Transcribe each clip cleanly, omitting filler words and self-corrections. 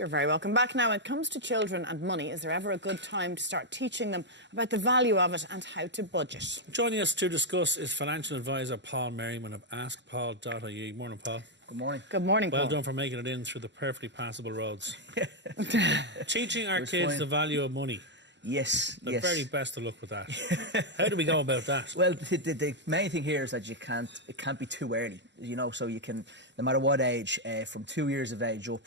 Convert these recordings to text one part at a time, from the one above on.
You're very welcome back. Now, when it comes to children and money, is there ever a good time to start teaching them about the value of it and how to budget? Joining us to discuss is financial advisor Paul Merriman of askpaul.ie. Morning, Paul. Good morning. Good morning, Paul. Well done for making it in through the perfectly passable roads. Teaching our kids the value of money. Yes, The yes. very best of luck with that. How do we go about that? Well, the main thing here is that it can't be too early, you know, so you can, no matter what age, from 2 years of age up,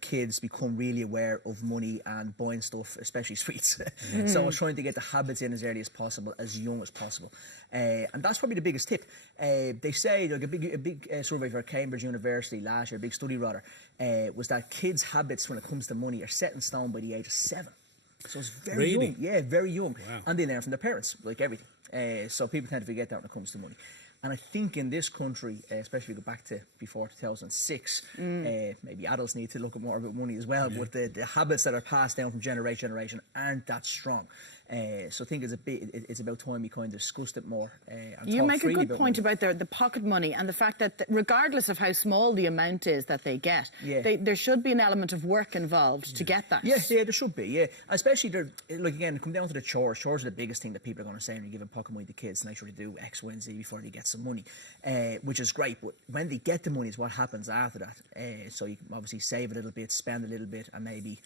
kids become really aware of money and buying stuff, especially sweets. So I was trying to get the habits in as early as possible, as young as possible. And that's probably the biggest tip. They say, like a big survey for Cambridge University last year, a big study rather, was that kids' habits when it comes to money are set in stone by the age of 7. So it's very young. Yeah, very young. Wow. And they learn from their parents, like everything. So people tend to forget that when it comes to money. And I think in this country, especially if you go back to before 2006, maybe adults need to look at more about money as well, but the habits that are passed down from generation to generation aren't that strong. So I think it's about time we kind of discussed it more. And you make a good point money. about the pocket money and the fact that regardless of how small the amount is that they get, there should be an element of work involved to get that. Yeah, there should be, yeah. Especially, like again, come down to the chores. Chores are the biggest thing that people are going to say when you give a pocket money to kids to make sure they do X, Y, and Z before they get some money, which is great. But when they get the money is what happens after that. So you can obviously save a little bit, spend a little bit, and maybe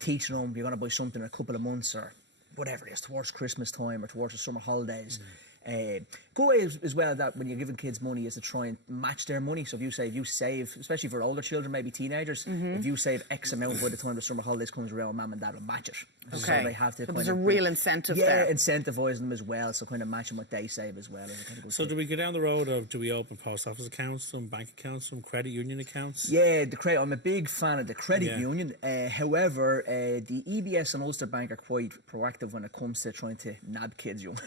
teach them you're going to buy something in a couple of months or whatever it is, towards Christmas time or towards the summer holidays. Good way as well that when you're giving kids money is to try and match their money. So if you save, especially for older children, maybe teenagers, if you save X amount by the time the summer holidays comes around, mum and dad will match it. Okay. So they have to so there's a real incentive there. Yeah, incentivise them as well, so kind of matching what they save as well. So do we go down the road of, do we open post office accounts, some bank accounts, some credit union accounts? Yeah, I'm a big fan of the credit union. However, the EBS and Ulster Bank are quite proactive when it comes to trying to nab kids young.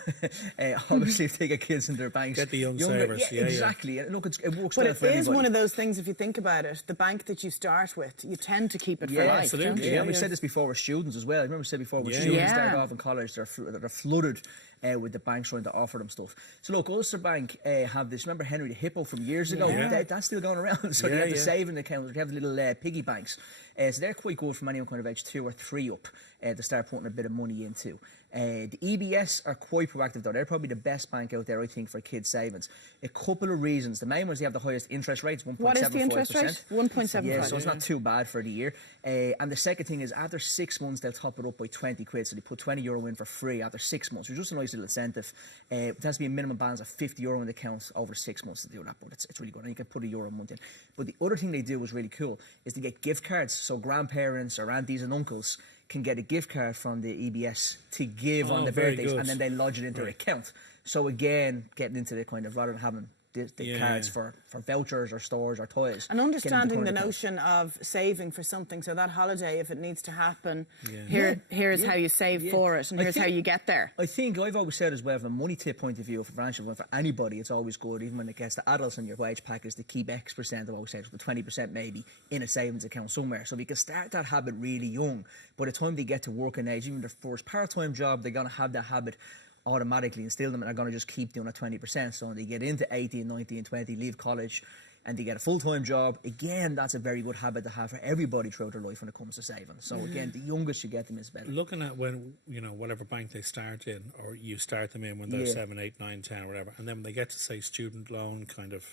Obviously, if they get kids in their banks, get the young younger, savers. Yeah, exactly. Look, it works but well it for is everybody. one of those things, if you think about it, the bank that you start with, you tend to keep it for life. Absolutely. Don't you? And we said this before with students as well. I remember we said before with students start off in college, they're flooded with the banks trying to offer them stuff. So look, Ulster Bank have this. Remember Henry the Hippo from years ago? That's still going around. So they have the saving accounts. They have the little piggy banks. So they're quite good from anyone kind of age 2 or 3 up to start putting a bit of money into. The EBS are quite proactive though. They're probably the best bank out there, I think, for kids' savings. A couple of reasons. The main one is they have the highest interest rates, 1.75%. What is the interest rate? 1.75%. Yeah, so it's not too bad for the year. And the second thing is after 6 months, they'll top it up by 20 quid. So they put €20 in for free after 6 months, which is just a nice little incentive. It has to be a minimum balance of €50 in the account over 6 months to do that, but it's really good. And you can put €1 a month in. But the other thing they do is really cool, is they get gift cards. So grandparents or aunties and uncles can get a gift card from the EBS to give on the birthdays, and then they lodge it into their account. So again, getting into the kind of, rather than having the cards for vouchers or stores or toys. And understanding the notion of saving for something, so that holiday, if it needs to happen, here's how you save for it, and here's how you get there. I think I've always said as well, from a money tip point of view, for financial point, for anybody, it's always good, even when it gets to adults in your wage package, to keep X%, I've always said, the 20% maybe, in a savings account somewhere. So we can start that habit really young. By the time they get to working age, even their first part-time job, they're going to have that habit automatically instill them, and are going to just keep doing it 20%. So when they get into 18, 19, 20, leave college, and they get a full-time job, again, that's a very good habit to have for everybody throughout their life when it comes to saving. So again, the youngest you get them is better. Looking at when, whatever bank they start in, or you start them in when they're 7, 8, 9, 10, whatever, and then when they get to, say, student loan kind of...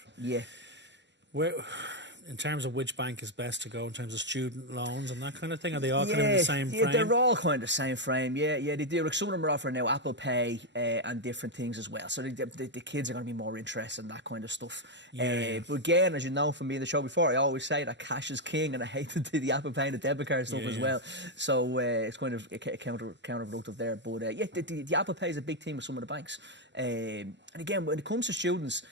Where... In terms of which bank is best to go in terms of student loans and that kind of thing? Are they all kind of in the same frame? Yeah, they're all kind of the same frame. Yeah, they do. Like some of them are offering now Apple Pay and different things as well. So the kids are going to be more interested in that kind of stuff. But again, as you know from me in the show before, I always say that cash is king, and I hate to do the Apple Pay and the debit card stuff as well. So it's kind of counterproductive there. But the Apple Pay is a big thing with some of the banks. And again, when it comes to students,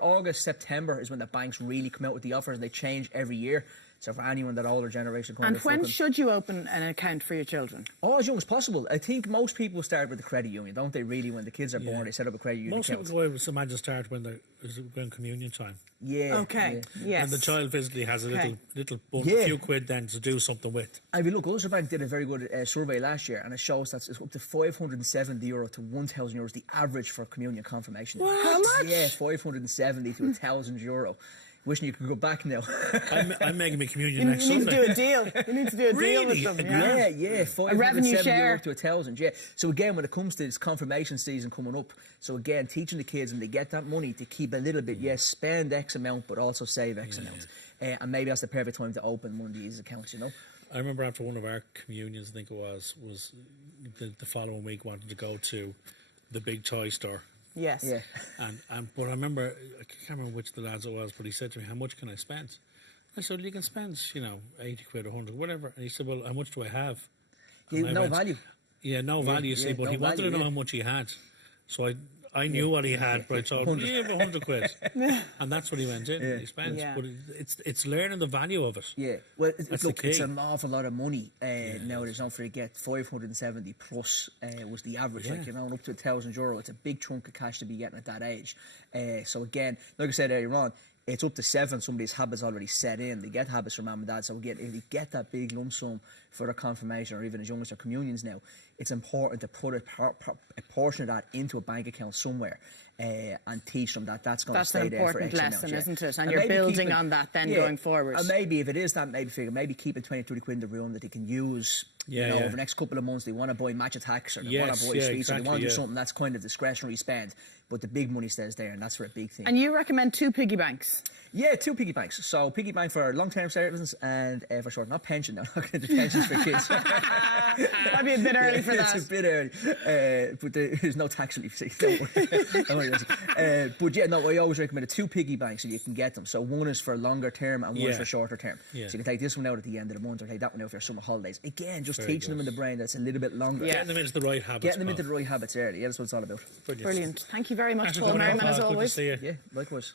August, September is when the banks really come out with the offers, and they change every year. So for anyone that older generation... And when should you open an account for your children? Oh, as young as possible. I think most people start with the credit union, don't they, really? When the kids are born, they set up a credit union account. Most people, I would imagine, start when communion time. Yeah. Okay, yes. And the child physically has a little bump, a few quid then to do something with. I mean, look, Ulster Bank did a very good survey last year, and it shows that it's up to €570 to €1,000 the average for communion confirmation. What? How much? Yeah, €570 to €1,000. Wishing you could go back now. I'm making my communion You next need to Sunday. do a deal. You need to do a deal with Really? them. Yeah, A revenue 570 share. up to 1,000. Yeah. So again, when it comes to this confirmation season coming up, so again, teaching the kids when they get that money to keep a little bit, yes, spend X amount, but also save X amount, and maybe that's the perfect time to open one of these accounts. You know. I remember after one of our communions, I think it was the following week wanted to go to the big toy store. Yes. Yeah. But I remember, I can't remember which of the lads it was, but he said to me, "How much can I spend?" I said, "You can spend, 80 quid, 100, whatever." And he said, "Well, how much do I have?" And I No went, value. Yeah, no value. See, but no he wanted value, to know how much he had, so I knew what he had, but I told him, "Yeah, 100 quid," and that's what he went in. And he spent. Yeah. But it's learning the value of it. Yeah, well, That's look, the key. it's an awful lot of money nowadays. Don't forget, 570 plus was the average. Like, up to €1,000. It's a big chunk of cash to be getting at that age. So again, like I said earlier on, it's up to 7. Some of these habits already set in. They get habits from mum and dad. So again, if you get that big lump sum for their confirmation or even as young as their communions now, it's important to put a portion of that into a bank account somewhere. And teach them that's going to stay there for X amount. That's an important lesson, isn't it? And And you're maybe building on that then going forward. And maybe if it is that, maybe keeping 20, 30 quid in the room that they can use. Over the next couple of months, they want to buy match attacks or they want to buy sweets or they want to do something that's kind of discretionary spend, but the big money stays there, and that's for a big thing. And you recommend 2 piggy banks? Yeah, 2 piggy banks. So piggy bank for long-term savings and for short, not pension. No, not going to do pensions for kids. That'd be a bit early for that. It's a bit early, but there's no tax relief. Don't worry. But yeah, no, I always recommend 2 piggy banks so you can get them. So one is for longer term and one is for shorter term. So you can take this one out at the end of the month or take that one out for summer holidays. Again, just teaching them in the brain that's a little bit longer. Getting them into the right habits. Getting them into the right habits early. Yeah, that's what it's all about. Brilliant. Thank you very much, Ashley, Paul good Merriman, as to always. see you. Yeah, likewise.